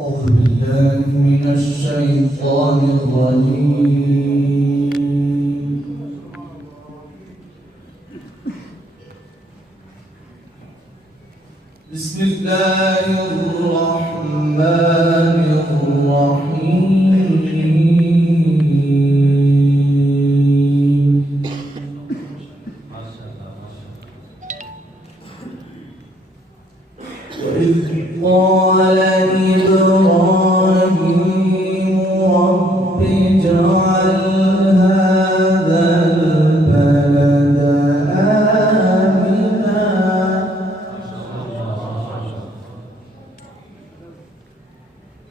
أعوذ بالله من الشيطان الرجيم. بسم الله الرحمن الرحيم. وإذ قال إبراهيم رب اجعل هذا البلد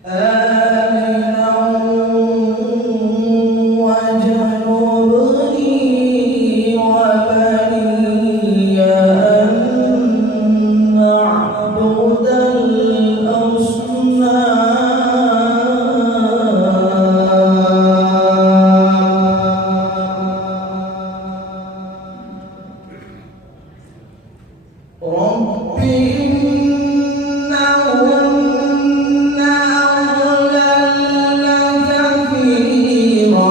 آمنا واجنبني وبني أن نعبد رب إنهن أضللن كثيرا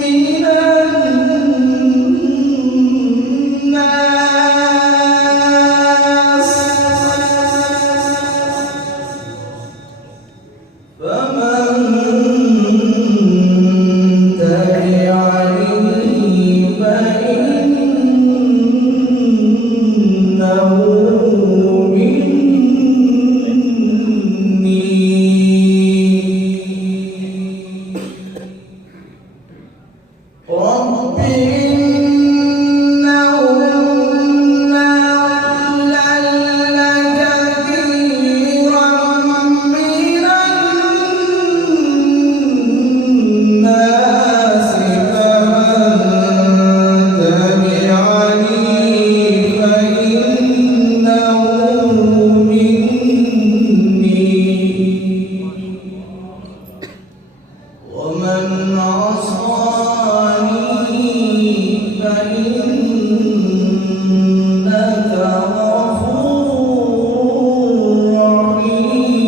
من الناس فمن تبعني فإنه مني رب إنهن أضللن كثيرا من الناس فمن تبعني فإنه مني ومن عصاني فإنك غفور رحيم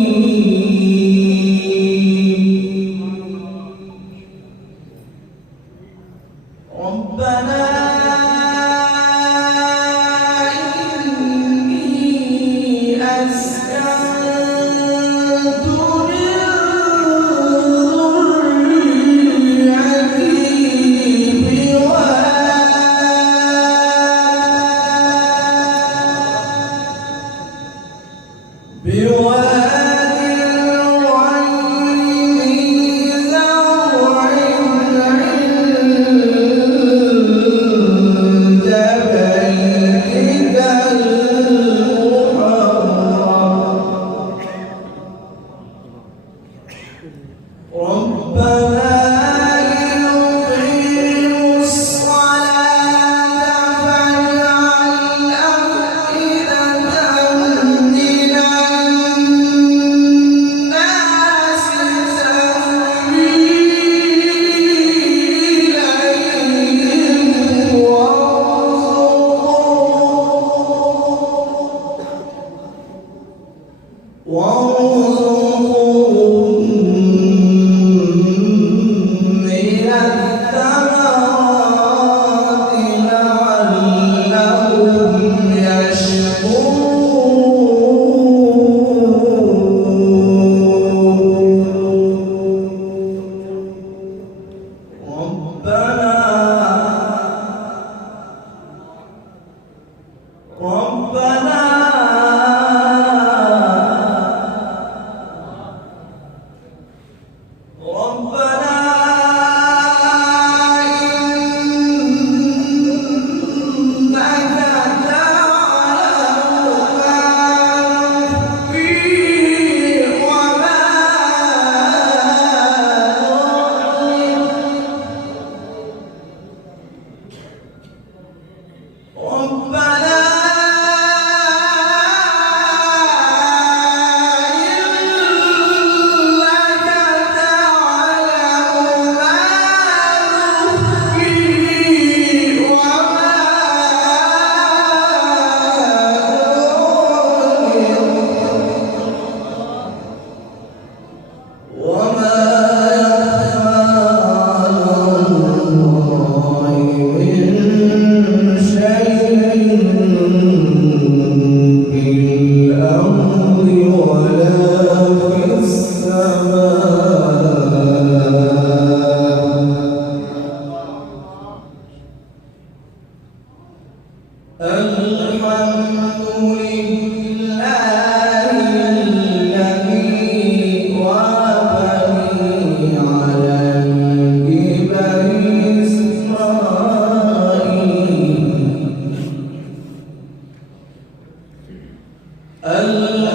ربنا إني أسكنت من بواد غير ذي زرع عند بيتك المحرم ربنا ليقيموا الصلاة فاجعل أفئدة من الناس تهوي إليهم وارزقهم من الثمرات لعلهم يشكرون ربنا ربنا الحمد لله الذي وهبني على الكبر إسماعيل.